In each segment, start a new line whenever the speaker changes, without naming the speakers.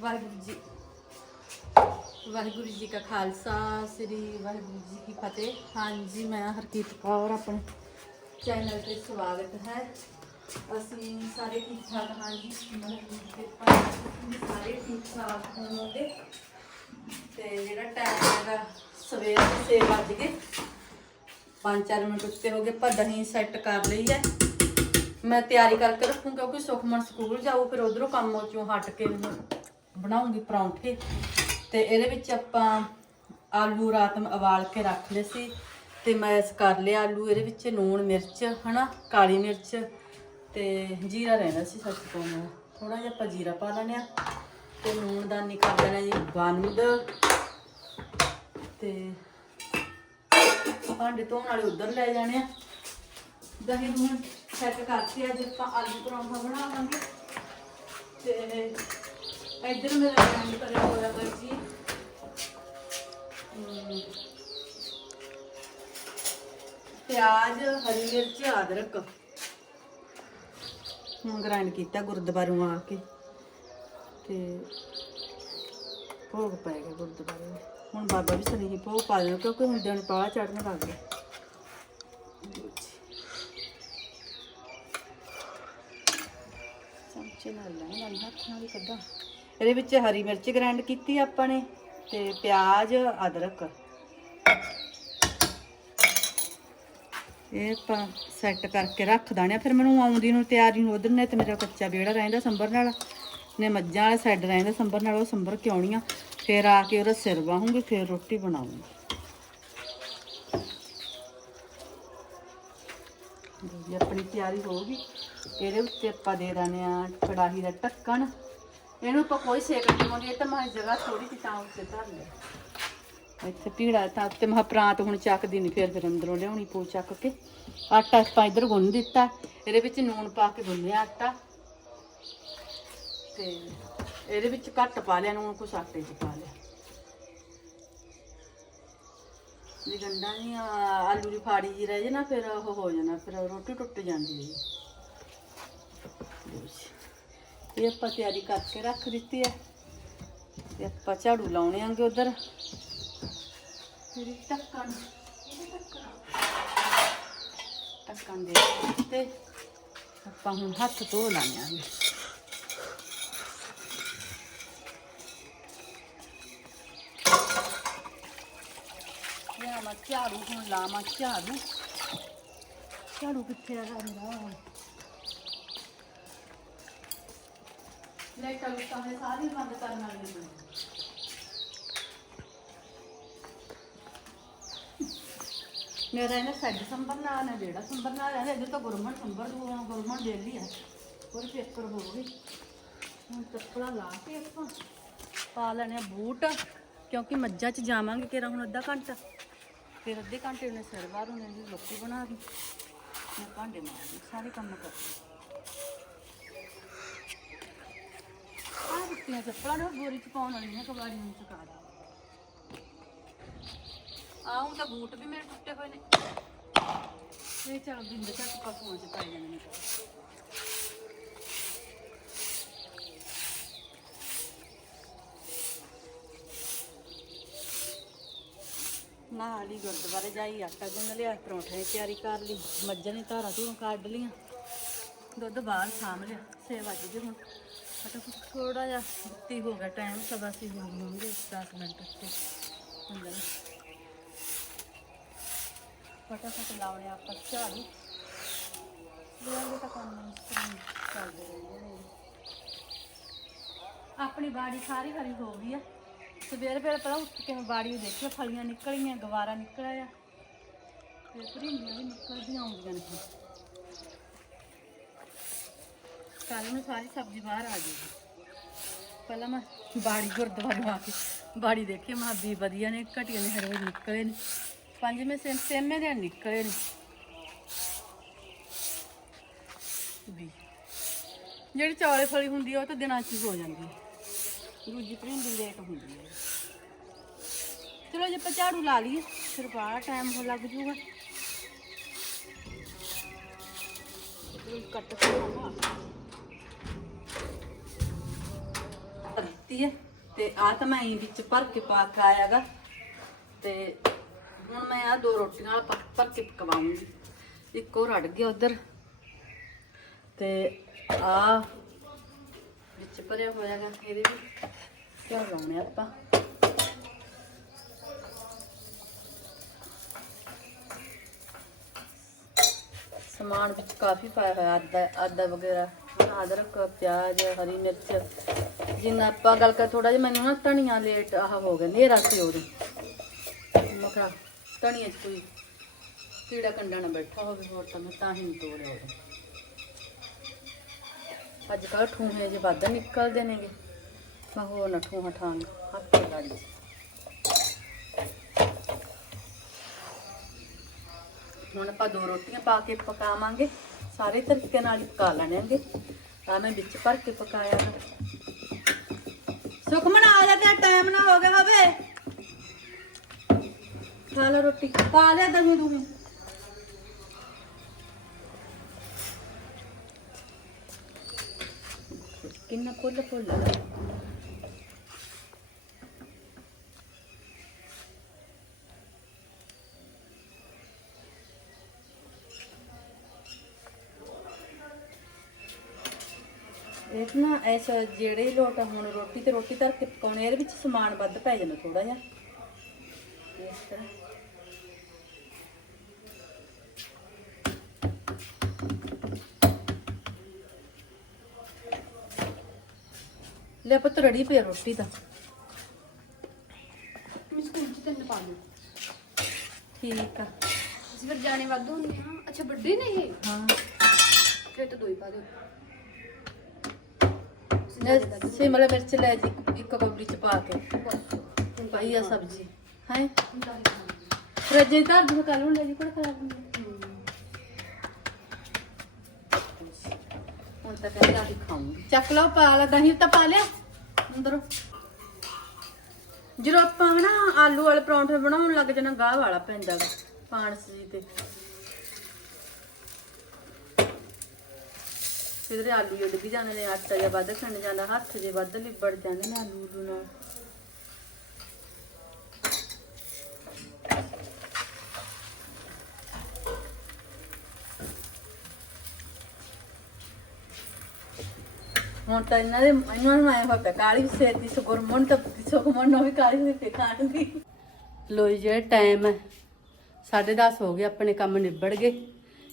ਵਾਹਿਗੁਰੂ ਜੀ ਵਾਹਿਗੁਰੂ ਜੀ ਕਾ ਖਾਲਸਾ, ਸ੍ਰੀ ਵਾਹਿਗੁਰੂ ਜੀ ਕੀ ਫਤਿਹ। ਹਾਂਜੀ, ਮੈਂ ਹਰਕੀਤ ਕੌਰ, ਆਪਣੇ ਚੈਨਲ ਤੇ ਸਵਾਗਤ ਹੈ। ਅਸੀਂ ਸਾਰੇ ਠੀਕ ਠਾਕ ਹਾਂ ਜੀ ਸਾਰੇ ਠੀਕ ਠਾਕ ਹੋਵਾਂਗੇ। ਤੇ ਜਿਹੜਾ ਟਾਈਮ ਹੈਗਾ, ਸਵੇਰ ਦੇ 6 ਵੱਜ ਗਏ। 5-4 ਮਿੰਟ ਉੱਤੇ ਹੋ ਗਏ, ਪਰ ਦਹੀਂ ਸੈੱਟ ਕਰ ਲਈ ਹੈ। ਮੈਂ ਤਿਆਰੀ ਕਰਕੇ ਰੱਖੂੰ, ਕਿਉਂਕਿ ਸੁਖਮਨ ਸਕੂਲ ਜਾਊ, ਫਿਰ ਉਧਰੋਂ ਕੰਮ ਚੋਂ ਹਟ ਕੇ ਮੈਂ ਬਣਾਉਂਗੀ ਪਰੌਂਠੇ। ਤੇ ਇਹਦੇ ਵਿੱਚ ਆਪਾਂ ਆਲੂ ਰਾਤ ਨੂੰ ਉਬਾਲ ਕੇ ਰੱਖ ਲਏ ਸੀ। ਤੇ ਮੈਸ ਕਰ ਲਿਆ ਆਲੂ, ਇਹਦੇ ਵਿੱਚ ਲੂਣ, ਮਿਰਚ, ਹਨਾ, ਕਾਲੀ ਮਿਰਚ ਤੇ ਜੀਰਾ ਰਹਿੰਦਾ ਸੀ ਸੱਚ ਤੋਂ ਥੋੜਾ ਜਿਹਾ ਆਪਾਂ ਜੀਰਾ ਪਾ ਲੈਣੇ ਆ ਤੇ ਲੂਣ ਦਾ ਨਿਕਲ ਲੈਣਾ ਜੀ ਬੰਦ। ਤੇ ਭਾਂਡੇ ਧੋਣ ਵਾਲੇ ਉਧਰ ਲੈ ਜਾਣੇ ਆ। ਦਹੀਂ ਨੂੰ ਸੈੱਟ ਕਰਕੇ ਅੱਜ ਆਪਾਂ ਆਲੂ ਪਰੌਂਠਾ ਬਣਾਵਾਂਗੇ। ਤੇ ਇੱਧਰ ਮੇਰਾ ਕੰਮ ਕਰਿਆ ਹੋਇਆ ਹੈ ਜੀ। ਪਿਆਜ਼, ਹਰੀ ਮਿਰਚ, ਅਦਰਕ। ਹੁਣ ਗ੍ਰਾਈਂਡ ਕੀਤਾ ਗੁਰਦੁਆਰੋਂ ਆ ਕੇ। ਤੇ ਭੋਗ ਪੈ ਗਿਆ ਗੁਰਦੁਆਰੇ। ਹੁਣ ਬਾਬਾ ਵੀ ਸਨੀ ਜੀ ਭੋਗ ਪਾ ਦੇਣਾ ਕਿਉਂਕਿ ਹੁਣ ਦਿਨ ਪਾਲਾ ਚੜਨ ਲੱਗ ਗਿਆ ਚਮਚੇ ਨਾਲ ਲੈਣ ਹੱਥ ਨਾਲ ਹੀ ਕੱਢਾਂ ਇਹਦੇ ਵਿੱਚ ਹਰੀ ਮਿਰਚ ਗ੍ਰਾਈਂਡ ਕੀਤੀ ਆਪਾਂ ਨੇ ਤੇ ਪਿਆਜ਼, ਅਦਰਕ। ਇਹ ਆਪਾਂ ਸੈੱਟ ਕਰਕੇ ਰੱਖ ਦਾਣੇ ਆ। ਫਿਰ ਮੈਨੂੰ ਆਉਂਦੀ ਨੂੰ ਤਿਆਰੀ ਨੂੰ ਉਧਰ ਨੇ ਤੇ ਮੇਰਾ ਕੱਚਾ ਵਿਹੜਾ ਰਹਿੰਦਾ ਸੰਭਰ ਨਾਲ। ਨੇ ਮੱਝਾਂ ਵਾਲਾ ਸਾਈਡ ਰਹਿੰਦਾ ਸੰਭਰ ਨਾਲ, ਉਹ ਸੰਭਰ ਕੇ ਆਉਣੀ ਫਿਰ ਆ ਕੇ ਉਹਦਾ ਸਿਰ ਵਾਹੂੰਗੀ, ਫਿਰ ਰੋਟੀ ਬਣਾਉਂਗੀ। ਜੀ, ਆਪਣੀ ਤਿਆਰੀ ਹੋ ਗਈ। ਇਹਦੇ ਉੱਤੇ ਆਪਾਂ ਦੇ ਦਾਨੇ ਆ ਕੜਾਹੀ ਦਾ ਢੱਕਣ। ਇਹਨੂੰ ਆਪਾਂ ਕੋਈ ਸੇਕ ਨਹੀਂ ਲਾਉਂਦੇ ਇਹ ਤਾਂ ਮੈਂ ਜਗ੍ਹਾ ਥੋੜੀ ਜਿਹੀ ਤਾਂ ਉੱਤੇ ਧਰ ਲਿਆ। ਇੱਥੇ ਪੀੜਾ ਤਾਂ ਉੱਤੇ ਮਹਾ ਪ੍ਰਾਂਤ ਹੁਣ ਚੱਕਦੀ ਨਹੀਂ ਫਿਰ ਫਿਰ ਅੰਦਰੋਂ ਲਿਆਉਣੀ ਪੂ ਚੱਕ ਕੇ। ਆਟਾ ਆਪਾਂ ਇੱਧਰ ਗੁੰਨ ਦਿੱਤਾ, ਇਹਦੇ ਵਿੱਚ ਨੂਣ ਪਾ ਕੇ ਗੁੰਨਿਆ ਆਟਾ। ਤੇ ਇਹਦੇ ਵਿੱਚ ਘੱਟ ਪਾ ਲਿਆ, ਨੂਣ ਕੁਛ ਆਟੇ 'ਚ ਪਾ ਲਿਆ। ਜੇ ਗੰਡਾ ਨਹੀਂ ਆਲੂ ਦੀ ਫਾੜੀ ਜੀ ਰਹਿ ਜੇ ਨਾ, ਫਿਰ ਉਹ ਹੋ ਜਾਣਾ, ਫਿਰ ਰੋਟੀ ਟੁੱਟ ਜਾਂਦੀ ਹੈ। ਇਹ ਆਪਾਂ ਤਿਆਰੀ ਕਰਕੇ ਰੱਖ ਦਿੱਤੀ ਹੈ। ਤੇ ਆਪਾਂ ਝਾੜੂ ਲਾਉਣੇ ਆਂਗੇ ਉਧਰ। ਫਿਰ ਟੱਕਣ ਟੱਕਣ ਦੇ ਤੇ ਆਪਾਂ ਹੁਣ ਹੱਥ ਧੋ ਲਾਣੇ ਆਂਗੇ। ਲਿਆਵਾਂ ਝਾੜੂ, ਹੁਣ ਲਾਵਾਂ ਝਾੜੂ। ਝਾੜੂ ਕਿੱਥੇ ਆ ਮੇਰਾ ਲਾਈਟਾਂ ਲੁੱਟਾਂ ਦੇ ਸਾਰੇ ਬੰਦ ਕਰਨ ਵਾਲੇ ਨੇ ਮੇਰਾ ਇਹਨਾਂ ਸੈੱਡ ਸੰਭਰਨਾ ਨਾ ਜਿਹੜਾ ਸੰਭਰਨਾ ਰਹਿੰਦਾ ਇਹਦੇ ਤੋਂ ਗੁਰਮਣ ਸੰਭਰ ਦੂ ਗੁਰਮਣ ਦੇ ਲਈ ਆ। ਹੋਰ ਪੇਪਰ ਹੋ ਗਈ ਹੁਣ ਚੱਪੜਾ ਲਾ ਕੇ ਆਪਾਂ ਪਾ ਲੈਣੇ ਆ ਬੂਟ, ਕਿਉਂਕਿ ਮੱਝਾਂ 'ਚ ਜਾਵਾਂਗੇ ਕਿਰਾ ਹੁਣ ਅੱਧਾ ਘੰਟਾ। ਫਿਰ ਅੱਧੇ ਘੰਟੇ ਨੇ ਸਿਰ ਬਾਹਰ ਉਹਨੇ ਦੀ ਰੋਟੀ ਬਣਾ ਦੀ ਮੈਂ ਭਾਂਡੇ ਮਾਰਦੀ ਸਾਰੇ ਕੰਮ ਕਰਦੀ ਆਹ ਚੱਪਲਾਂ ਨੇ ਬੋਰੀ 'ਚ ਪਾਉਣ ਵਾਲੀਆਂ ਕਬਾੜੀ ਨੂੰ ਚੁਕਾ ਦਾ। ਆਉਂ ਤਾਂ ਬੂਟ ਵੀ ਮੇਰੇ ਟੁੱਟੇ ਹੋਏ ਨੇ। ਇਹ ਚੱਲ ਬਿੰਦ ਤੱਕ ਪਸੂਆਂ 'ਚ ਪਾਈ ਜਾਂਦੇ ਨੇ। ਨਾਲ ਹੀ ਗੁਰਦੁਆਰੇ ਜਾਈ, ਆਟਾ ਗੁੰਨ ਲਿਆ, ਪਰੌਂਠੇ ਦੀ ਤਿਆਰੀ ਕਰ ਲਈ, ਮੱਝਾਂ ਦੀ ਧਾਰਾਂ ਧੂਰਾਂ ਕੱਢ ਲੀਆਂ ਦੁੱਧ ਬਾਹਰ ਸਾਂਭ ਲਿਆ 6 ਵਜ ਗਏ ਹੁਣ ਫਟਾਫਟ ਥੋੜਾ ਜਿਹਾ ਬੱਤੀ ਹੋ ਗਿਆ ਟਾਈਮ ਸਵਾ ਸੀ ਹੋ ਗਏ ਹੋਣਗੇ 10 ਮਿੰਟ ਤੇ। ਅੰਦਰ ਫਟਾਫਟ ਲਾਉਣੇ ਆਪਾਂ ਝਾੜੂ। ਲੋਕਾਂ ਤਾਂ ਕੰਮ ਚੱਲਦੇ ਰਹਿੰਦੇ ਨੇ। ਆਪਣੀ ਬਾੜੀ ਸਾਰੀ ਹਰੀ ਹੋ ਗਈ ਆ। ਸਵੇਰ ਵੇਲੇ ਪਹਿਲਾਂ ਉੱਠ ਕੇ ਮੈਂ ਬਾੜੀ ਨੂੰ ਦੇਖਿਆ ਫਲੀਆਂ ਨਿਕਲੀਆਂ, ਗਵਾਰਾ ਨਿਕਲਿਆ ਆ। ਤੇ ਭਰਿੰਡੀਆਂ ਵੀ ਨਿਕਲਦੀਆਂ, ਆਉਂਦੀਆਂ ਨੇ ਹੁਣ। ਕੱਲ ਨੂੰ ਸਾਰੀ ਸਬਜ਼ੀ ਬਾਹਰ ਆ ਜਾਊਗੀ। ਪਹਿਲਾਂ ਮੈਂ ਬਾੜੀ ਗੁਰਦੁਆਰੇ ਆ ਕੇ ਬਾੜੀ ਦੇਖੀ, ਮੈਂ ਵੀ ਵਧੀਆ ਨੇ, ਘਟੀਆਂ ਨੇ, ਹਰੇ ਨਿਕਲੇ ਨੇ। ਪੰਜਵੇਂ ਸੇਮ ਸੇਮੇ ਦੇ ਨਿਕਲੇ ਨੇ। ਵੀ ਜਿਹੜੀ ਚੌਲੇ ਫਲੀ ਹੁੰਦੀ ਆ, ਉਹ ਤਾਂ ਦਿਨਾਂ 'ਚ ਹੀ ਹੋ ਜਾਂਦੀ ਹੈ ਦੂਜੀ ਭਰਿੰਡੀ ਲੇਟ ਹੁੰਦੀ ਹੈ ਚਲੋ ਜੇ ਆਪਾਂ ਝਾੜੂ ਲਾ ਲਈਏ, ਫਿਰ ਬਾਹਲਾ ਟਾਈਮ ਹੋ ਲੱਗ ਜੂਗਾ। ਕੱਟ ਕੇ ਦਿੱਤੀ ਹੈ ਤੇ ਆ ਤਾਂ ਮੈਂ ਇਹ ਵਿੱਚ ਭਰ ਕੇ ਪਾ ਕੇ ਆਇਆਗਾ। ਤੇ ਹੁਣ ਮੈਂ ਆ ਦੋ ਰੋਟੀਆਂ ਨਾਲ ਭਰ- ਭਰ ਕੇ ਪਕਵਾਉਂਗੀ ਇੱਕ ਉਹ ਰੜ ਗਿਆ ਉਧਰ। ਤੇ ਆ ਵਿੱਚ ਭਰਿਆ ਹੋਇਆਗਾ, ਇਹਦੇ ਵੀ ਕਿਉਂ ਲਾਉਣੇ ਆਪਾਂ। ਸਮਾਨ ਵਿੱਚ ਕਾਫੀ ਪਾਇਆ ਹੋਇਆ ਆਦਾ ਆਦਾ ਵਗੈਰਾ ਅਦਰਕ ਪਿਆਜ਼, ਹਰੀ ਮਿਰਚ ਜਿੰਨਾ ਆਪਾਂ ਗੱਲ ਕਰ ਥੋੜਾ ਜਿਹਾ, ਮੈਨੂੰ ਨਾ ਧਨੀਆ ਲੇਟ ਆਹ ਹੋ ਗਿਆ ਨੇਰਾ ਸੀ ਉਹਦੇ ਮੈਂ ਕਿਹਾ 'ਚ ਕੋਈ ਕੀੜਾ ਕੰਡਾ ਨਾ ਬੈਠਾ ਹੋਵੇ ਹੋਰ ਤਾਂ ਮੈਂ ਤਾਂ ਹੀ ਨਹੀਂ ਤੋੜਿਆ ਉਹਦੇ ਅੱਜ ਕੱਲ੍ਹ ਠੂਹੇ ਜੇ ਵੱਧ ਨਿਕਲਦੇ ਨੇਗੇ। ਮੈਂ ਹੋਰ ਨਾ ਠੂਹਾ ਠਾਣ ਹੱਥ ਲਾ ਲਈ ਹੁਣ ਆਪਾਂ ਦੋ ਰੋਟੀਆਂ ਪਾ ਕੇ ਪਕਾਵਾਂਗੇ, ਸਾਰੇ ਤਰੀਕੇ ਨਾਲ ਹੀ ਪਕਾ ਲੈਣਾਂਗੇ। ਆ ਮੈਂ ਵਿੱਚ ਭਰ ਕੇ ਪਕਾਇਆ ਸੁਖਮਨ ਆ ਜਾ ਤੇ ਟਾਈਮ ਨਾ ਹੋ ਗਿਆ ਹੋਵੇ। ਖਾ ਲੈ ਰੋਟੀ। ਪਾ ਲਿਆ ਦਹੀਂ ਦੂਹੀਂ। ਕਿੰਨਾ ਫੁੱਲ ਫੁੱਲ ਇਹ ਨਾ ਐਸਾ ਜਿਹੜੇ ਲੋਟ ਹੁਣ ਰੋਟੀ ਤੇ ਰੋਟੀ ਧਰ ਕੇ ਪਕਾਉਣੇ ਇਹਦੇ ਵਿੱਚ ਸਮਾਨ ਵੱਧ ਪੈ ਜਾਂਦਾ ਥੋੜਾ ਜਿਹਾ। ਇਸ ਤਰ੍ਹਾਂ। ਲੈ ਪੁੱਤ ਰੜੀ ਪਈ ਆ ਰੋਟੀ ਤਾਂ।
ਮੈਂ ਸਕੂਲ ਚ ਤੈਨੂੰ ਪਾ ਦੂੰ
ਠੀਕ ਆ।
ਅਸੀਂ ਫਿਰ ਜਾਣੇ ਵਾਧੂ ਹੁੰਦੇ ਹਾਂ ਅੱਛਾ ਵੱਡੇ ਨੇ ਇਹ?
ਹਾਂ।
ਫਿਰ ਤਾਂ ਦੋ ਹੀ ਪਾ ਦਿਓ।
ਲੈ ਸ਼ਿਮਲਾ ਮਿਰਚ ਲੈ ਜੀ, ਇੱਕ ਕੌਲੀ ਚ ਪਾ ਕੇ।
ਬਸ
ਆ ਸਬਜ਼ੀ। ਹੈ?
ਹੁੰਦਾ ਹੀ ਖਾਂਦੇ
ਕੱਲ ਨੂੰ ਲੈ ਜੀ ਕੋਲ ਖਰਾਬ ਹੁੰਦੀ ਹੁਣ ਤਾਂ ਕਹਿੰਦਾ ਵੀ ਖਾਊਂਗੀ। ਚੱਕ ਲਓ, ਪਾ ਲਾ ਦਹੀਂ, ਤਾਂ ਪਾ ਲਿਆ। ਅੰਦਰੋਂ। ਜਦੋਂ ਆਪਾਂ ਨਾ ਆਲੂ ਵਾਲੇ ਪਰੌਂਠੇ ਬਣਾਉਣ ਲੱਗ ਜਾਣਾ, ਗਾਹ ਵਾਲਾ ਪੈਂਦਾ ਪਾਣਸ ਜੀ ਤੇ। ਕਿਧਰੇ ਆਲੂ ਹੀ ਡਿੱਗ ਜਾਂਦੇ ਨੇ, ਆਟਾ ਜਿਹਾ ਵੱਧ ਖੰਡ ਜਾਂਦਾ, ਹੱਥ ਜੇ ਵੱਧ ਲਿਬੜ ਜਾਂਦੇ ਨੇ ਆਲੂ ਉਲੂ ਨਾਲ। ਹੁਣ ਤਾਂ ਇਹਨਾਂ ਦੇ, ਇਹਨਾਂ ਨੂੰ ਆਇਆ ਹੋਇਆ ਕਾਲੀ ਵੀ ਸੇਰ ਦੀ ਸੁਗਰਮਨ ਤਾਂ ਸੁਗਰਮਨ ਨੂੰ ਵੀ ਕਾਲੀ ਹੋਈ ਪਈ ਖਾਣ ਦੀ ਲੋ ਜੇ ਟਾਈਮ ਹੈ 10:30 ਹੋ ਗਏ, ਆਪਣੇ ਕੰਮ ਨਿਬੜ ਗਏ।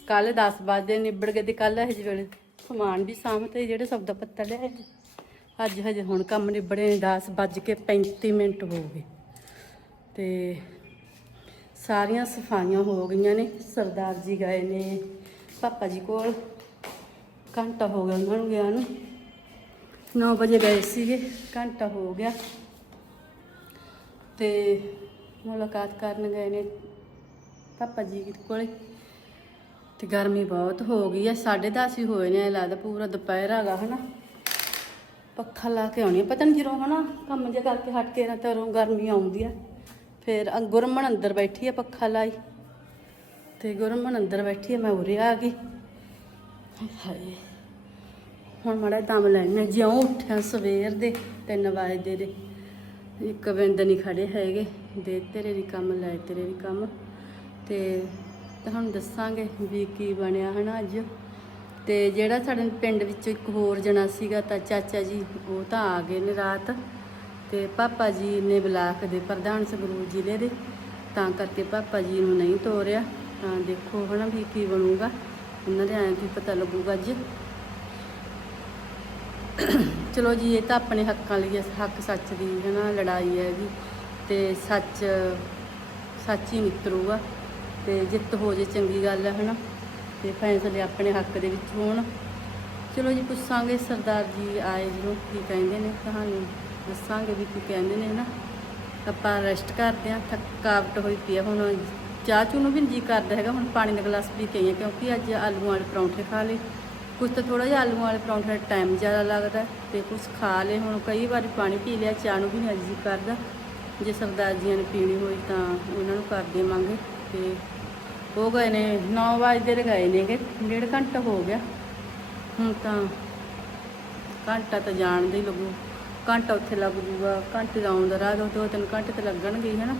ਕੱਲ 10 ਵਜੇ ਨਿਬੜ ਗਏ ਤੇ ਕੱਲ ਇਹ ਵੇਲੇ ਸਮਾਨ ਵੀ ਸਾਂਭਤੇ ਜਿਹੜੇ ਸਬਦਾ ਪੱਤਾ ਲਿਆਏ ਅੱਜ ਹਜੇ ਹੁਣ ਕੰਮ ਨਿਬੜੇ ਨੇ 10 ਵੱਜ ਕੇ 35 ਮਿੰਟ ਹੋ ਗਏ। ਤੇ ਸਾਰੀਆਂ ਸਫਾਈਆਂ ਹੋ ਗਈਆਂ ਨੇ, ਸਰਦਾਰ ਜੀ ਗਏ ਨੇ, ਪਾਪਾ ਜੀ ਕੋਲ। ਘੰਟਾ ਹੋ ਗਿਆ ਉਹਨਾਂ ਨੂੰ ਗਿਆ ਨੂੰ। 9 ਵਜੇ ਗਏ ਸੀਗੇ, ਘੰਟਾ ਹੋ ਗਿਆ। ਤੇ ਮੁਲਾਕਾਤ ਕਰਨ ਗਏ ਨੇ ਪਾਪਾ ਜੀ ਕੋਲੇ। ਤੇ ਗਰਮੀ ਬਹੁਤ ਹੋ ਗਈ ਐ 10:30 ਹੀ ਹੋਏ ਨੇ ਲੱਗਦਾ ਪੂਰਾ ਦੁਪਹਿਰ ਹੈਗਾ, ਹਨਾ? ਪੱਖਾ ਲਾ ਕੇ ਆਉਣੀ ਆ। ਪਤਾ ਨਹੀਂ ਜਦੋਂ, ਹਨਾ, ਕੰਮ ਜੇ ਕਰਕੇ ਹਟ ਕੇ ਨਾ ਤਰੋਂ ਗਰਮੀ ਆਉਂਦੀ ਆ। ਫਿਰ ਗੁਰਮਨ ਅੰਦਰ ਬੈਠੀ ਆ ਪੱਖਾ ਲਾਈ। ਤੇ ਗੁਰਮਨ ਅੰਦਰ ਬੈਠੀ ਆ, ਮੈਂ ਉਰੇ ਆ ਗਈ। ਹਾਏ, ਹੁਣ ਮਾੜਾ ਦਮ ਲੈਣੇ ਜਿਉਂ ਉੱਠਿਆ ਸਵੇਰ ਦੇ 3 ਵਜੇ ਦੇ। ਇੱਕ ਬਿੰਦ ਨਹੀਂ ਖੜੇ ਹੈਗੇ, ਦੇ ਤੇਰੇ ਵੀ ਕੰਮ, ਲੈ ਤੇਰੇ ਵੀ ਕੰਮ। ਤੇ ਤੁਹਾਨੂੰ ਦੱਸਾਂਗੇ ਵੀ ਕੀ ਬਣਿਆ ਹਨਾ ਅੱਜ। ਤੇ ਜਿਹੜਾ ਸਾਡੇ ਪਿੰਡ ਵਿੱਚ ਇੱਕ ਹੋਰ ਜਣਾ ਸੀਗਾ ਤਾਂ ਚਾਚਾ ਜੀ ਉਹ ਤਾਂ ਆ ਗਏ ਨੇ ਰਾਤ। ਤੇ ਪਾਪਾ ਜੀ ਨੇ ਬਲਾਕ ਦੇ ਪ੍ਰਧਾਨ ਸੰਗਰੂਰ ਜ਼ਿਲ੍ਹੇ ਦੇ ਤਾਂ ਕਰਕੇ ਪਾਪਾ ਜੀ ਨੂੰ ਨਹੀਂ ਤੋਰਿਆ। ਤਾਂ ਦੇਖੋ ਹਨਾ ਵੀ ਕੀ ਬਣੂਗਾ ਉਹਨਾਂ ਦੇ ਆਇਆ ਕੀ ਪਤਾ ਲੱਗੂਗਾ ਅੱਜ। ਚਲੋ ਜੀ ਇਹ ਤਾਂ ਆਪਣੇ ਹੱਕਾਂ ਲਈ ਹੈ, ਹੱਕ ਸੱਚ ਦੀ ਹੈ ਨਾ ਲੜਾਈ ਹੈਗੀ। ਤੇ ਸੱਚ ਸੱਚ ਹੀ ਨਿਕਲੂਗਾ। ਤੇ ਜਿੱਤ ਹੋ ਜੇ ਚੰਗੀ ਗੱਲ ਹੈ, ਹਨਾ? ਤੇ ਫੈਸਲੇ ਆਪਣੇ ਹੱਕ ਦੇ ਵਿੱਚ ਹੋਣ। ਚਲੋ ਜੀ, ਪੁੱਛਾਂਗੇ ਸਰਦਾਰ ਜੀ ਆਏ ਜਦੋਂ ਕੀ ਕਹਿੰਦੇ ਨੇ, ਤੁਹਾਨੂੰ ਦੱਸਾਂਗੇ ਵੀ ਕੀ ਕਹਿੰਦੇ ਨੇ ਨਾ ਆਪਾਂ ਰੈਸਟ ਕਰਦੇ ਹਾਂ ਥਕਾਵਟ ਹੋਈ ਪਈ ਆ ਹੁਣ। ਚਾਹ ਚੂ ਨੂੰ ਵੀ ਨੀ ਜੀ ਕਰਦਾ ਹੈਗਾ, ਹੁਣ ਪਾਣੀ ਦਾ ਗਲਾਸ ਪੀ ਕੇ ਆਈ ਕਿਉਂਕਿ ਅੱਜ ਆਲੂਆਂ ਵਾਲੇ ਪਰੌਂਠੇ ਖਾ ਲਏ। ਕੁਝ ਤਾਂ ਥੋੜਾ ਜਿਹਾ ਆਲੂਆਂ ਵਾਲੇ ਪਰੌਂਠੇ ਦਾ ਟਾਈਮ ਜ਼ਿਆਦਾ ਲੱਗਦਾ ਹੈ ਤੇ ਕੁਝ ਖਾ ਲਏ। ਹੁਣ ਕਈ ਵਾਰੀ ਪਾਣੀ ਪੀ ਲਿਆ, ਚਾਹ ਨੂੰ ਵੀ ਨਹੀਂ ਅੱਜ ਜੀ ਕਰਦਾ। ਜੇ ਸਰਦਾਰ ਜੀਆਂ ਨੇ ਪੀਣੀ ਹੋਈ ਤਾਂ ਉਹਨਾਂ ਨੂੰ ਕਰ ਦੇਵਾਂਗੇ ਤੇ ਉਹ ਗਏ ਨੇ 9 ਵਜੇ ਦੇ ਗਏ ਨੇਗੇ ਡੇਢ ਘੰਟਾ ਹੋ ਗਿਆ। ਹੁਣ ਤਾਂ ਘੰਟਾ ਤਾਂ ਜਾਣ ਦੇ ਹੀ ਲੱਗੂ। ਘੰਟਾ ਉੱਥੇ ਲੱਗ ਜੂਗਾ, ਘੰਟੇ ਦਾ ਆਉਣ ਦਾ ਰਾਹ ਦੋ ਦੋ ਤਿੰਨ ਘੰਟੇ ਤਾਂ ਲੱਗਣਗੇ ਹੀ, ਹਨਾ।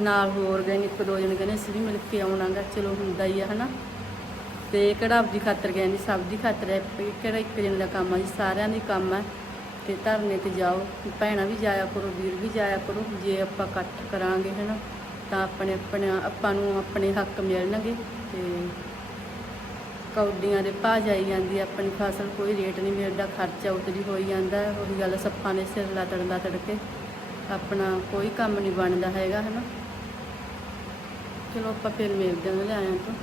ਨਾਲ ਹੋਰ ਗਏ ਨੇ, ਇੱਕ ਦੋ ਜਣੇ ਕਹਿੰਦੇ ਅਸੀਂ ਵੀ ਮਿਲ ਕੇ ਆਉਣਾਗਾ, ਚਲੋ ਹੁੰਦਾ ਹੀ ਆ, ਹਨਾ। ਤੇ ਕਿਹੜਾ ਆਪਦੀ ਖਾਤਰ ਗਏ ਨੇ, ਸਭ ਦੀ ਖਾਤਰ ਹੈ ਕਿਹੜਾ ਇੱਕ ਜਣੇ ਦਾ ਕੰਮ ਆ ਜੀ, ਸਾਰਿਆਂ ਦੀ ਕੰਮ ਆ। ਤੇ ਧਰਨੇ ਤੇ ਜਾਓ, ਭੈਣਾਂ ਵੀ ਜਾਇਆ ਕਰੋ, ਵੀਰ ਵੀ ਜਾਇਆ ਕਰੋ, ਜੇ ਆਪਾਂ ਇਕੱਠ ਕਰਾਂਗੇ, ਹਨਾ। ਤਾਂ ਆਪਣੇ ਆਪਣੇ ਆਪਾਂ ਨੂੰ ਆਪਣੇ ਹੱਕ ਮਿਲਣਗੇ ਤੇ ਕੌਡੀਆਂ ਦੇ ਭਾਅ ਜਾਈ ਜਾਂਦੀ ਆਪਣੀ ਫਸਲ ਕੋਈ ਰੇਟ ਨਹੀਂ ਮਿਲਦਾ, ਖਰਚਾ ਉਤਰੀ ਹੋਈ ਜਾਂਦਾ ਹੈ। ਉਹੀ ਗੱਲ ਸੱਪਾਂ ਦੇ ਸਿਰ ਲਤੜ ਲਤੜ ਕੇ ਆਪਣਾ ਕੋਈ ਕੰਮ ਨਹੀਂ ਬਣਦਾ ਹੈਗਾ, ਹਨਾ ਚਲੋ ਆਪਾਂ ਫਿਰ ਮਿਲਦੇ ਹਾਂ ਲਿਆਇਆਂ ਤੋਂ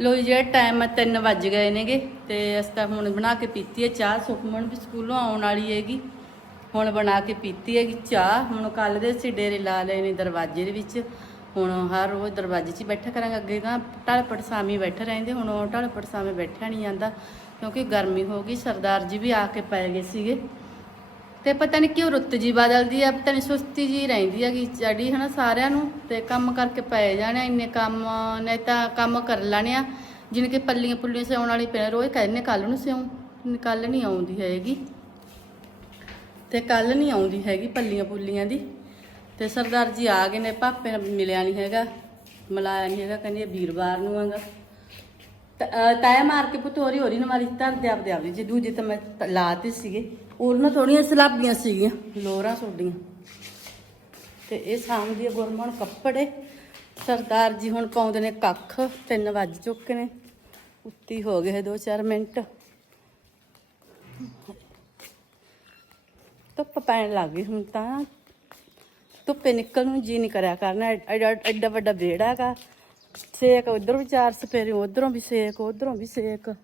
ਲੋ ਜਿਹੜਾ ਟਾਈਮ ਆ 3 ਵੱਜ ਗਏ ਨੇਗੇ ਤੇ ਅਸੀਂ ਤਾਂ ਹੁਣ ਬਣਾ ਕੇ ਪੀਤੀ ਹੈ ਚਾਹ, ਸੁਖਮਨ ਵੀ ਸਕੂਲੋਂ ਆਉਣ ਵਾਲੀ ਹੈਗੀ ਹੁਣ ਬਣਾ ਕੇ ਪੀਤੀ ਹੈਗੀ ਚਾਹ, ਹੁਣ ਕੱਲ ਦੇ ਅਸੀਂ ਡੇਰੇ ਲਾ ਲਏ ਨੇ ਦਰਵਾਜ਼ੇ ਦੇ ਵਿੱਚ। ਹੁਣ ਹਰ ਰੋਜ਼ ਦਰਵਾਜ਼ੇ 'ਚ ਹੀ ਬੈਠਾ ਕਰਾਂਗੇ, ਅੱਗੇ ਤਾਂ ਢਲਪੜ ਸਾਮੀ ਬੈਠੇ ਰਹਿੰਦੇ, ਹੁਣ ਉਹ ਢਲਪੜ ਸਾਮੀ ਬੈਠਿਆ ਨਹੀਂ ਜਾਂਦਾ, ਕਿਉਂਕਿ ਗਰਮੀ ਹੋ ਗਈ, ਸਰਦਾਰ ਜੀ ਵੀ ਆ ਕੇ ਪੈ ਗਏ ਸੀਗੇ। ਤੇ ਪਤਾ ਨਹੀਂ ਕਿਉਂ ਰੁੱਤ ਜੀ ਬਦਲਦੀ ਆ, ਪਤਾ ਨਹੀਂ ਸੁਸਤੀ ਜੀ ਰਹਿੰਦੀ ਹੈਗੀ ਚੜੀ ਹਨਾ ਸਾਰਿਆਂ ਨੂੰ, ਤੇ ਕੰਮ ਕਰਕੇ ਪੈ ਜਾਣੇ ਇੰਨੇ ਕੰਮ, ਨਹੀਂ ਤਾਂ ਕੰਮ ਕਰ ਲੈਣੇ ਆ, ਜਿਨ ਕਿ ਪੱਲੀਆਂ ਪੁੱਲੀਆਂ ਸਿਉਣ ਵਾਲੀ ਪੈ ਰੋਜ਼ ਕਹਿੰਦੇ ਕੱਲ ਨੂੰ ਸਿਉਂ ਕੱਲ ਨਹੀਂ ਆਉਂਦੀ ਹੈਗੀ। ਤੇ ਕੱਲ ਨਹੀਂ ਆਉਂਦੀ ਹੈਗੀ ਪੱਲੀਆਂ ਪੁੱਲੀਆਂ ਦੀ। ਤੇ ਸਰਦਾਰ ਜੀ ਆ ਗਏ ਨੇ, ਭਾਪੇ ਨਾਲ ਮਿਲਿਆ ਨਹੀਂ ਹੈਗਾ, ਮਿਲਾਇਆ ਨਹੀਂ ਹੈਗਾ, ਕਹਿੰਦੀ ਵੀਰਵਾਰ ਨੂੰ ਆਂਗਾ ਤਾਇਆ ਮਾਰ ਕੇ ਪੁੱਤ ਹੋਰੀ ਹੋਰੀ ਨਵਾਰੀ ਧਰਦੇ ਆਪਦੇ ਆਪਦੇ ਜੇ ਦੂਜੇ ਤਾਂ ਮੈਂ ਲਾਤੇ ਸੀਗੇ। ਉਹਨਾਂ ਥੋੜੀਆਂ ਸਲਾਬੀਆਂ ਸੀਗੀਆਂ, ਲੋਰਾਂ ਸੋਡੀਆਂ ਤੇ ਇਹ ਸਾਹਮਣੇ ਗੁਰਮਣ ਕੱਪੜੇ, ਸਰਦਾਰ ਜੀ ਹੁਣ ਪਾਉਂਦੇ ਨੇ ਕੱਖ 3 ਵੱਜ ਚੁੱਕੇ ਨੇ। ਉੱਤੀ ਹੋ ਗਏ 2-4 ਮਿੰਟ। ਧੁੱਪ ਪੈਣ ਲੱਗ ਗਈ ਹੁਣ ਤਾਂ। ਧੁੱਪੇ ਨਿਕਲਣ ਨੂੰ ਜੀ ਨਹੀਂ ਕਰਿਆ ਕਰਨਾ। ਐ- ਐਡਾ ਐਡਾ ਵੱਡਾ ਵਿਹੜਾ ਹੈਗਾ। ਸੇਕ ਉਧਰੋਂ ਵੀ ਚਾਰ ਸਪੇਰੇ, ਉਧਰੋਂ ਵੀ ਸੇਕ, ਉਧਰੋਂ ਵੀ ਸੇਕ।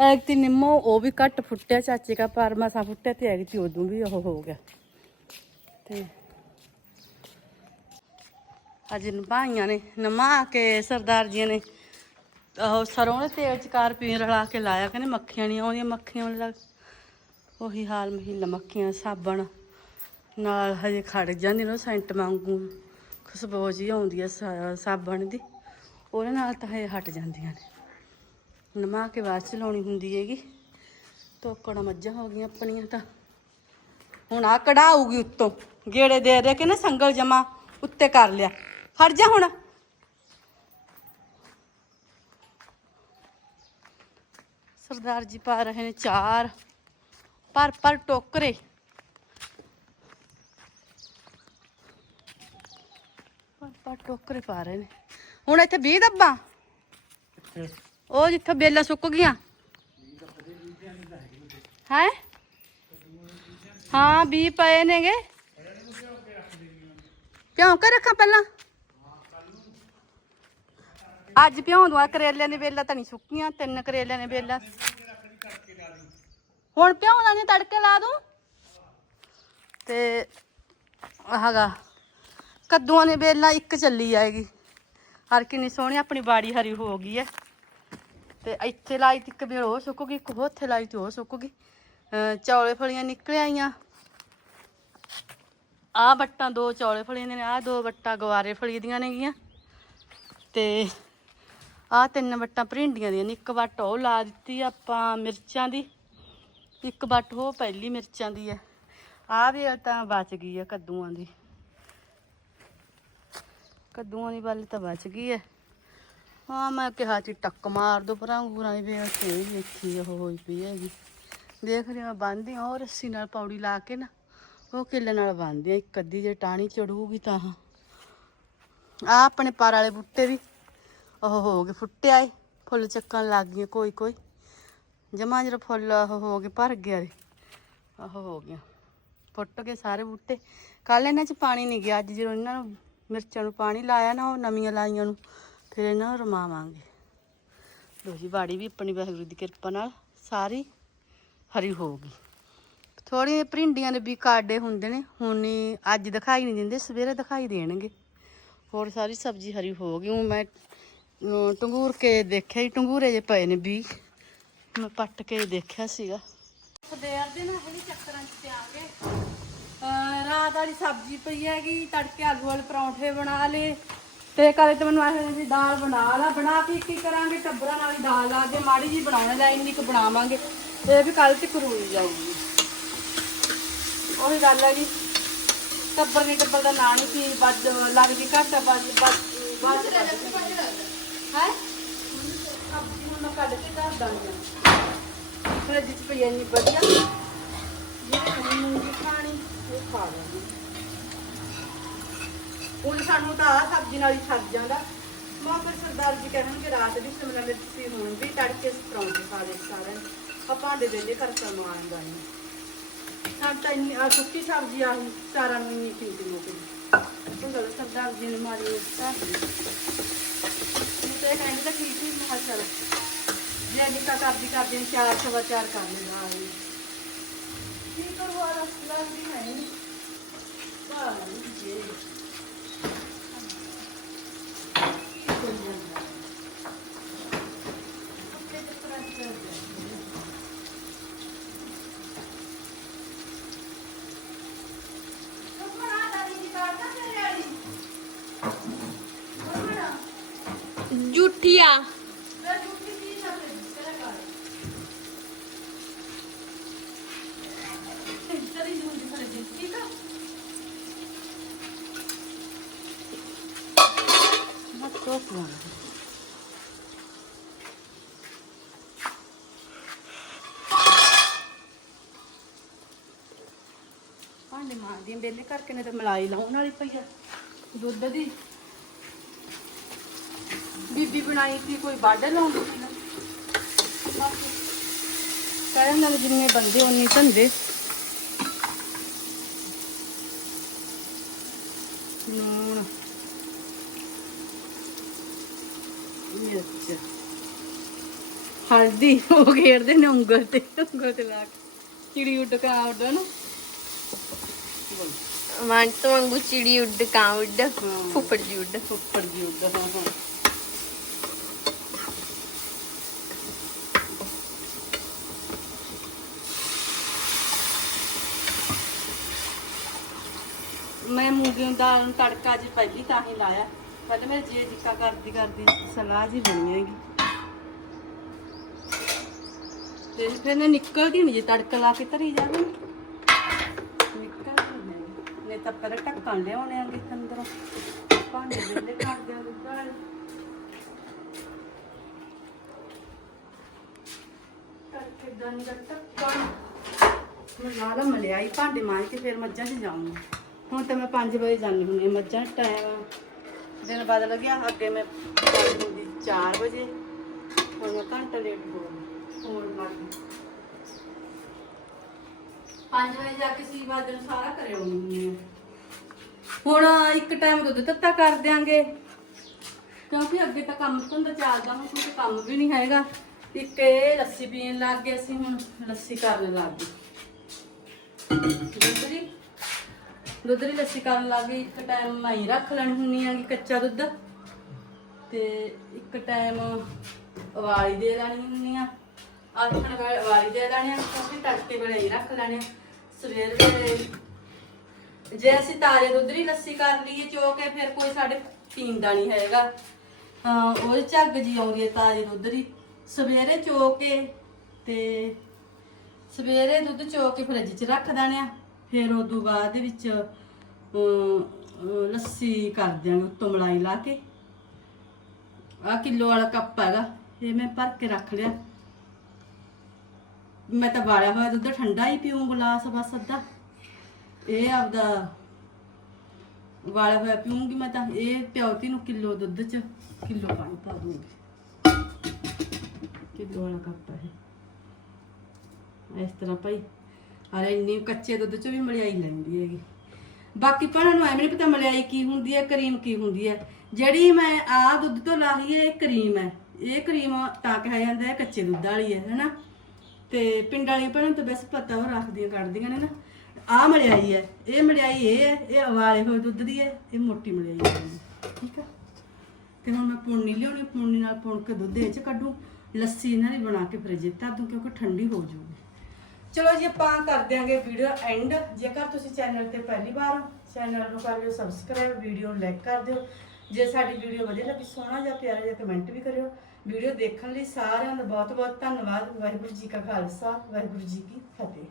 ਐਕ ਨਿੰਮੋ, ਉਹ ਵੀ ਘੱਟ ਫੁੱਟਿਆ, ਚਾਚੇ ਦਾ ਪਰ ਮਸਾ ਫੁੱਟਿਆ ਤੇ ਐਕ ਉਦੋਂ ਵੀ ਉਹ ਹੋ ਗਿਆ। ਤੇ ਅੱਜ ਭਾਈਆਂ ਨੇ, ਨਮਾ ਕੇ ਸਰਦਾਰ ਜੀ ਨੇ। ਉਹ ਸਰੋਂ ਦੇ ਤੇਲ ਚ ਕਾਰ ਪੀਣ ਰਲਾ ਕੇ ਲਾਇਆ, ਕਹਿੰਦੇ ਮੱਖੀਆਂ ਨਹੀਂ ਆਉਂਦੀਆਂ ਮੱਖੀਆਂ ਵਾਲੇ ਉਹੀ ਹਾਲ ਮਹੀਨਾ ਮੱਖੀਆਂ ਸਾਬਣ। ਨਾਲ ਹਜੇ ਖੜ ਜਾਂਦੀ ਨਾ ਸੈਂਟ ਵਾਂਗੂ। ਖੁਸ਼ਬੂ ਜੀ ਆਉਂਦੀ ਆ ਸਾਬਣ ਦੀ। ਉਹਦੇ ਨਾਲ ਤਾਂ ਹਜੇ ਹਟ ਜਾਂਦੀਆਂ ਨੇ। ਨਮਾ ਕੇ ਬਾਅਦ ਚ ਲਾਉਣੀ ਹੁੰਦੀ ਹੈਗੀ। ਤੋਕੜਾ ਮੱਝਾਂ ਹੋ ਗਈਆਂ ਆਪਣੀਆਂ ਤਾਂ। ਹੁਣ ਆ ਕਢਾਊਗੀ ਉੱਤੋਂ। ਗੇੜੇ ਦੇ ਦੇ ਕੇ ਨਾ ਸੰਗਲ ਜਮਾ ਉੱਤੇ ਕਰ ਲਿਆ। ਹਟ ਜਾ ਹੁਣ। ਸਰਦਾਰ ਜੀ ਪਾ ਰਹੇ ਨੇ ਚਾਰ। ਪਰ ਪਰ ਟੋਕਰੇ ਪਰ ਪਰ ਟੋਕਰੇ ਪਾ ਰਹੇ ਨੇ। ਹੁਣ ਇੱਥੇ 20 ਡੱਬਾ ਉਹ ਜਿੱਥੇ ਬੇਲਾ ਸੁੱਕ ਗਈਆਂ। ਹੈ? ਹਾਂ ਵੀ ਪਏ ਨੇਗੇ। ਭਿਉਂ ਕੇ ਰੱਖਾਂ ਪਹਿਲਾਂ? ਅੱਜ ਭਿਉਂ ਦਵਾ, ਕਰੇਲਿਆਂ ਦੇ ਵੇਲਾ ਤਾਂ ਨਹੀਂ ਸੁੱਕੀਆਂ, ਤਿੰਨ ਕਰੇਲਿਆਂ ਦੇ ਵੇਲਾ ਹੁਣ ਭਿਉਂ ਨਹੀਂ ਤੜਕੇ ਲਾ ਦੂੰ। ਤੇ ਹੈਗਾ, ਕੱਦੂਆਂ ਦੇ ਵੇਲਾ ਇੱਕ ਚੱਲੀ ਆਏਗੀ। ਹਰ ਕਿੰਨੀ ਸੋਹਣੀ, ਆਪਣੀ ਬਾੜੀ ਹਰੀ ਹੋ ਗਈ ਹੈ ਤੇ ਇੱਥੇ ਲਾਈ ਤੇ ਇੱਕ ਵੇਲ, ਉਹ ਸੁੱਕੂਗੀ, ਇੱਕ ਹੋਰ ਉੱਥੇ ਲਾਈ ਤੇ, ਉਹ ਸੁੱਕੂਗੀ। ਅਹ ਚੌਲੇ ਫਲੀਆਂ ਨਿਕਲ ਆਈਆਂ। ਆਹ ਬੱਟਾਂ ਦੋ ਚੌਲੇ ਫਲੀਆਂ ਨੇ, ਆਹ ਦੋ ਬੱਟਾਂ ਗਵਾਰੇ ਫਲੀ ਦੀਆਂ ਨੇਗੀਆਂ। ਤੇ ਆਹ ਤਿੰਨ ਬੱਟਾਂ ਭਰਿੰਡੀਆਂ ਦੀਆਂ ਨੇ, ਇੱਕ ਵੱਟ ਉਹ ਲਾ ਦਿੱਤੀ ਆਪਾਂ ਮਿਰਚਾਂ ਦੀ। ਇੱਕ ਵੱਟ ਉਹ ਪਹਿਲੀ ਮਿਰਚਾਂ ਦੀ ਹੈ ਆਹ ਵੀ ਤਾਂ ਬਚ ਗਈ ਹੈ ਕੱਦੂਆਂ ਦੀ। ਕੱਦੂਆਂ ਦੀ ਵੱਲ ਤਾਂ ਬਚ ਗਈ ਹੈ ਹਾਂ, ਮੈਂ ਕਿਹਾ ਸੀ ਟੱਕ ਮਾਰ ਦੋ, ਪਰਾਂ ਅੰਗੂਰਾਂ ਦੀ ਵੇਲ ਤੇ ਵੀ ਵੇਖੀ ਉਹ ਹੋਈ ਪਈ ਹੈਗੀ ਦੇਖ ਰਹੀ ਮੈਂ ਬੰਨ੍ਹਦੀ ਹਾਂ, ਉਹ ਰੱਸੀ ਨਾਲ ਪੌੜੀ ਲਾ ਕੇ ਨਾ, ਉਹ ਕਿੱਲੇ ਨਾਲ ਬੰਨ੍ਹਦੀ ਹਾਂ ਇੱਕ ਅੱਧੀ ਜੇ ਟਾਣੀ ਚੜੂਗੀ ਤਾਂ। ਆ ਆਪਣੇ ਪਰ ਵਾਲੇ ਬੂਟੇ ਵੀ, ਉਹ ਹੋ ਗਏ, ਫੁੱਟਿਆ ਏ, ਫੁੱਲ ਚੱਕਣ ਲੱਗ ਗਏ ਕੋਈ ਕੋਈ। ਜਮਾਂ ਜਿਹੜਾ ਫੁੱਲ ਉਹ ਹੋ ਗਏ, ਭਰ ਗਿਆ ਰੇ ਉਹ ਹੋ ਗਿਆ ਫੁੱਟ ਗਏ ਸਾਰੇ ਬੂਟੇ। ਕੱਲ ਇਹਨਾਂ 'ਚ ਪਾਣੀ ਨਹੀਂ ਗਿਆ, ਅੱਜ ਜਦੋਂ ਇਹਨਾਂ ਨੂੰ ਮਿਰਚਾਂ ਨੂੰ ਪਾਣੀ ਲਾਇਆ ਨਾ, ਉਹ ਨਵੀਆਂ ਲਾਈਆਂ ਨੂੰ, ਫਿਰ ਇਹਨਾਂ ਨੂੰ ਰਮਾਵਾਂਗੇ। ਲੋ ਜੀ, ਬਾੜੀ ਵੀ ਆਪਣੀ ਵਾਹਿਗੁਰੂ ਦੀ ਕਿਰਪਾ ਨਾਲ ਸਾਰੀ ਹਰੀ ਹੋ ਗਈ। ਥੋੜੀਆਂ ਭਰਿੰਡੀਆਂ ਦੇ ਵੀ ਕਾਡੇ ਹੁੰਦੇ ਨੇ, ਹੁਣ ਨਹੀਂ ਅੱਜ ਦਿਖਾਈ ਨਹੀਂ ਦਿੰਦੇ, ਸਵੇਰੇ ਦਿਖਾਈ ਦੇਣਗੇ। ਹੋਰ ਸਾਰੀ ਸਬਜ਼ੀ ਹਰੀ ਹੋ ਗਈ। ਹੁਣ ਮੈਂ ਟੰਗੂਰ ਕੇ ਦੇਖਿਆ ਹੀ ਟੰਗੂਰੇ ਜੇ ਪਏ ਨੇ ਵੀ। ਮੈਂ ਪੱਟ ਕੇ ਦੇਖਿਆ ਸੀਗਾ। ਦੇਰ ਦੇ ਨਾ ਹਲੀ ਚੱਕਰਾਂ ਚ ਤੇ ਆ ਗਏ। ਰਾਤ ਵਾਲੀ ਸਬਜ਼ੀ ਪਈ ਹੈਗੀ ਤੜਕੇ ਆਲੂ ਵਾਲੇ ਪਰੌਂਠੇ ਬਣਾ ਲਏ। ਤੇ ਕਦੇ ਤੇ ਮੈਨੂੰ ਆਖਿਆ ਸੀ ਦਾਲ ਬਣਾ ਲਾ ਬਣਾ ਕੇ ਕੀ ਕਰਾਂਗੇ? ਟੱਬਰਾਂ ਨਾਲ ਹੀ ਦਾਲ ਲਾ ਕੇ ਮਾੜੀ ਜੀ ਬਣਾਉਣੇ ਦਾ ਇੰਨੀ ਕੁ ਬਣਾਵਾਂਗੇ। ਇਹ ਵੀ ਕੱਲ ਤੇ ਕਰੂਈ ਜਾਊਗੀ। ਉਹੀ ਗੱਲ ਹੈ ਜੀ। ਟੱਬਰ ਨਹੀਂ ਟੱਬਰ ਦਾ ਨਾਂ ਨਹੀਂ ਸੀ ਵੱਧ ਲੱਗਦੀ ਘੱਟ ਆ, ਵੱਧ ਵੱਧ ਬਾਅਦ ਹੈ? ਸਬਜ਼ੀ ਹੁਣ ਮੈਂ ਕੱਢ ਕੇ ਧਰ ਦਾਂਗੀ ਫਰਿੱਜ ਚ ਪਈ ਇੰਨੀ ਵਧੀਆ। ਜਿਹੜੇ ਮੂੰਗੀ ਖਾਣੀ, ਉਹ ਖਾ ਲਾਂਗੇ ਹੁਣ ਸਾਨੂੰ ਤਾਂ ਆ ਸਬਜ਼ੀ ਨਾਲ ਹੀ ਛੱਡ ਜਾਂਦਾ। ਮਾਂ ਪਰ ਸਰਦਾਰ ਜੀ ਕਹਿਣਗੇ, ਰਾਤ ਦੀ ਸ਼ਿਮਲਾ ਮਿਰਚ ਸੀ, ਹੁਣ ਵੀ ਤੜਕੇ ਪਰੌਂਠੇ ਖਾ ਲਏ ਸਾਰੇ। ਆਪਾਂ ਦੇ ਦੇ ਕਰ ਸਾਨੂੰ ਆਉਂਦਾ ਨਹੀਂ ਹਾਂ ਤਾਂ ਇੰਨੀ ਆ ਸੁੱਕੀ ਸਬਜ਼ੀ ਆ ਸਾਰਾ ਨੂੰ ਨਹੀਂ ਪੀਂਦੀ ਮੋਕੇ ਉਹ ਗੱਲ ਸਰਦਾਰ ਜੀ ਨੇ ਮਾਰੀ ਮਿਰਚਾਂ ਤੇ ਕਹਿੰਦੇ ਤਾਂ ਠੀਕ ਹੀ, ਮੈਂ ਕਿਹਾ ਜੇ ਅੱਜ ਕਰਦੀ ਕਰਦੀ ਚਾਰ ਸਵਾ ਚਾਰ ਕਰ ਲੈਂਦਾ ਆ ਜੀ ਕੀ ਕਰੂ ਰਸਤਾ ਵੀ ਹੈ ਨਹੀਂ? ਵਾਹ ਜੀ ਕੀ ਕਰੀ ਜਾਂਦਾ ਅੱਗੇ ਤੇ ਪ੍ਰੈਸ ਕਰ ਦਿੰਦੇ
ਜੁੱਠੀਆ
ਭਾਂਡੇ ਮਾਂਜਦੀ ਆਂ ਵਿਹਲੇ ਕਰਕੇ ਨੇ ਤੇ ਮਲਾਈ ਲਾਉਣ ਵਾਲੀ ਪਈ ਆ। ਦੁੱਧ ਦੀ। ਬੀਬੀ ਬਣਾਈ ਸੀ, ਕੋਈ ਵਾਢੇ ਲਾਉਂਦੀ ਸੀ ਨਾ ਕਹਿੰਦਾ ਨੇ ਜਿੰਨੇ ਬੰਦੇ ਉਨੀ ਧੰਦੇ। ਮਿਰਚ ਹਲਦੀ ਉਹ ਘੇਰਦੇ ਨੇ ਉਂਗਲ ਤੇ ਉਂਗਲ ਤੇ ਲਾ ਕੇ। ਚਿੜੀ ਉੱਡ ਕੇ ਆ ਉੱਡ ਨਾ
ਮਨ ਤੋਂ ਵਾਂਗੂ ਚਿੜੀ ਉੱਡ ਕਾਂ ਉੱਡ।
ਹਾਂ।
ਫੁੱਫੜ ਜੀ ਉੱਡ।
ਉੱਪਰ ਦੀ ਉੱਡ ਹਾਂ ਹਾਂ। ਮੈਂ ਮੂੰਗੀ ਦਾਲ ਨੂੰ ਤੜਕਾ ਜੀ ਪਹਿਲੀ ਤਾਂ ਹੀ ਲਾਇਆ। ਪਹਿਲੇ ਮੈਂ ਜੇ ਜਿੱਕਾ ਕਰਦੀ ਕਰਦੀ ਸਲਾਹ ਜੀ ਬਣੀ ਹੈਗੀ। ਤੇ ਫਿਰ ਨੇ ਨਿਕਲਦੀ ਨਹੀਂ ਜੇ ਤੜਕਾ ਲਾ ਕੇ ਧਰੀ ਜਾਵੇ। ਨਿਕਲਦੀ ਨਹੀਂ ਨੇ ਤਾਂ ਪਰ ਢੱਕਣ ਲਿਆਉਣੇ ਆਂਗੇ ਅੰਦਰੋਂ। ਭਾਂਡੇ ਵੇਲੇ ਕਰ ਦਿਆਂਗੇ ਘਰ ਕਰਕੇ ਦਨ ਦਾ ਢੱਕਣ। ਮੈਂ ਲਾਲਾ ਮਲਿਆਈ ਭਾਂਡੇ ਮਾਰ ਕੇ ਫਿਰ ਮੱਝਾਂ 'ਚ ਜਾਊਂਗੀ। ਹੁਣ ਤਾਂ ਮੈਂ 5 ਵਜੇ ਜਾਂਦੀ ਹੁੰਦੀ ਹਾਂ, ਮੱਝਾਂ ਟਾਈਮ ਦਿਨ ਬਦਲ ਗਿਆ, ਅੱਗੇ ਮੈਂ ਜਾਂਦੀ 4 ਵਜੇ। ਹੁਣ ਮੈਂ ਘੰਟਾ ਲੇਟ ਹੋ ਗਈ, ਹੋਰ ਲੱਗ ਗਈ 5 ਵਜੇ ਜਾ ਕੇ ਸੀ ਬਾਅਦ ਸਾਰਾ ਕਰੇ ਆਉਂਦੀ ਹਾਂ ਹੁਣ ਇੱਕ ਟਾਈਮ ਦੁੱਧ ਤੱਤਾ ਕਰ ਦਿਆਂਗੇ। ਕਿਉਂਕਿ ਅੱਗੇ ਤਾਂ ਕੰਮ ਧੰਦਾ ਚੱਲਦਾ ਹੁਣ ਕੋਈ ਕੰਮ ਵੀ ਨਹੀਂ ਹੈਗਾ। ਇੱਕ ਇਹ ਲੱਸੀ ਪੀਣ ਲੱਗ ਗਏ ਅਸੀਂ, ਹੁਣ ਲੱਸੀ ਕਰਨ ਲੱਗ ਗਏ। ਦੁੱਧ ਦੁੱਧ ਦੀ ਲੱਸੀ ਕਰਨ ਲੱਗ ਗਈ, ਇੱਕ ਟਾਈਮ ਮੈਂ ਹੀ ਰੱਖ ਲੈਣੀ ਹੁੰਨੀ ਆ ਕੱਚਾ ਦੁੱਧ। ਤੇ ਇੱਕ ਟਾਈਮ ਉਵਾਲੀ ਦੇ ਲੈਣੀ ਹੁੰਨੀ ਆ। ਆਥਣ ਵੇਲੇ ਉਵਾਲੀ ਦੇ ਲੈਣੀ ਆ, ਕਿਉਂਕਿ ਤੜਕੇ ਵੇਲੇ ਹੀ ਰੱਖ ਲੈਣੇ ਆ। ਸਵੇਰ ਵੇਲੇ ਜੇ ਅਸੀਂ ਤਾਜ਼ੇ ਦੁੱਧ ਦੀ ਲੱਸੀ ਕਰ ਲਈਏ ਚੋ ਕੇ ਫਿਰ ਕੋਈ ਸਾਡੇ ਪੀਂਦਾ ਨਹੀਂ ਹੈਗਾ। ਹਾਂ, ਉਹ ਝੱਗ ਜੀ ਆਉਂਦੀ ਹੈ ਤਾਜ਼ੇ ਦੁੱਧ ਦੀ। ਸਵੇਰੇ ਚੋ ਕੇ ਤੇ ਸਵੇਰੇ ਦੁੱਧ ਚੋ ਕੇ ਫਰਿੱਜ 'ਚ ਰੱਖ ਦੇਣਾ ਫਿਰ ਉਦੋਂ ਬਾਅਦ ਦੇ ਵਿੱਚ ਲੱਸੀ ਕਰ ਦਿਆਂਗੇ, ਉੱਤੋਂ ਮਲਾਈ ਲਾ ਕੇ। ਆ ਕਿਲੋ ਵਾਲਾ ਕੱਪ ਹੈਗਾ, ਇਹ ਮੈਂ ਭਰ ਕੇ ਰੱਖ ਲਿਆ। ਮੈਂ ਤਾਂ ਵਾਲਿਆ ਹੋਇਆ ਦੁੱਧ ਠੰਡਾ ਹੀ ਪੀਉਂ ਗਲਾਸ, ਬਸ ਅੱਧਾ। ਇਹ ਆਪਦਾ ਵਾਲਿਆ ਹੋਇਆ ਪੀਉਂਗੀ ਮੈਂ ਤਾਂ। ਇਹ ਪਿਉਤੀ ਨੂੰ ਕਿਲੋ ਦੁੱਧ 'ਚ ਕਿਲੋ ਪਾਣੀ ਪਾ ਦੂੰਗੀ। ਕਿਲੋ ਵਾਲਾ ਕੱਪ ਹੈ ਇਸ ਤਰ੍ਹਾਂ ਭਾਈ। ਅਰੇ ਇੰਨੀ ਕੱਚੇ ਦੁੱਧ 'ਚੋਂ ਵੀ ਮਲਿਆਈ ਲੈਂਦੀ ਹੈਗੀ। ਬਾਕੀ ਭੈਣਾਂ ਨੂੰ ਐਵੇਂ ਨਹੀਂ ਪਤਾ ਮਲਿਆਈ ਕੀ ਹੁੰਦੀ ਹੈ, ਕਰੀਮ ਕੀ ਹੁੰਦੀ ਹੈ। ਜਿਹੜੀ ਮੈਂ ਆ ਦੁੱਧ ਤੋਂ ਲਾਹੀ ਹੈ, ਇਹ ਕਰੀਮ ਹੈ। ਇਹ ਕਰੀਮ ਤਾਂ ਕਿਹਾ ਜਾਂਦਾ ਹੈ, ਕੱਚੇ ਦੁੱਧ ਵਾਲੀ ਹੈ, ਹੈਨਾ? ਤੇ ਪਿੰਡ ਵਾਲੀਆਂ ਭੈਣਾਂ ਨੂੰ ਤਾਂ ਬਸ ਪਤਾ ਉਹ ਰੱਖਦੀਆਂ, ਕੱਢਦੀਆਂ ਨੇ ਨਾ। ਆ ਮਲਿਆਈ ਹੈ, ਇਹ ਮਲਿਆਈ ਇਹ ਹੈ, ਇਹ ਉਬਾਲੇ ਹੋਏ ਦੁੱਧ ਦੀ ਹੈ, ਇਹ ਮੋਟੀ ਮਲਿਆਈ ਹੈ। ਠੀਕ ਹੈ ਤੇ ਹੁਣ ਮੈਂ ਪੁੰਨੀ ਲਿਆਉਣੀ ਪੁੰਨੀ ਨਾਲ ਪੁਣ ਕੇ ਦੁੱਧ ਇਹ ਚ ਕੱਢੂ। ਲੱਸੀ ਇਹਨਾਂ ਦੀ ਬਣਾ ਕੇ ਫ੍ਰਿਜ 'ਚ ਧਰ ਦੂੰ, ਕਿਉਂਕਿ ਠੰਡੀ ਹੋ ਜਾਊਗੀ। ਚਲੋ ਜੀ, ਆਪਾਂ ਕਰ ਦਿਆਂਗੇ ਵੀਡੀਓ ਐਂਡ ਜੇਕਰ ਤੁਸੀਂ ਚੈਨਲ ਤੇ ਪਹਿਲੀ ਵਾਰ ਹੋ ਚੈਨਲ ਨੂੰ ਕਰ ਲਿਓ ਸਬਸਕ੍ਰਾਈਬ ਵੀਡੀਓ ਲਾਈਕ ਕਰ ਦਿਓ। ਜੇ ਸਾਡੀ ਵੀਡੀਓ ਵਧੀਆ ਲੱਗੀ, ਸੋਹਣਾ ਜਾਂ ਪਿਆਰਾ ਜਾਂ ਕਮੈਂਟ ਵੀ ਕਰਿਓ। ਵੀਡੀਓ ਦੇਖਣ ਲਈ ਸਾਰਿਆਂ ਦਾ ਬਹੁਤ ਬਹੁਤ ਧੰਨਵਾਦ। ਵਾਹਿਗੁਰੂ ਜੀ ਕਾ ਖਾਲਸਾ, ਵਾਹਿਗੁਰੂ ਜੀ ਕੀ ਫਤਿਹ।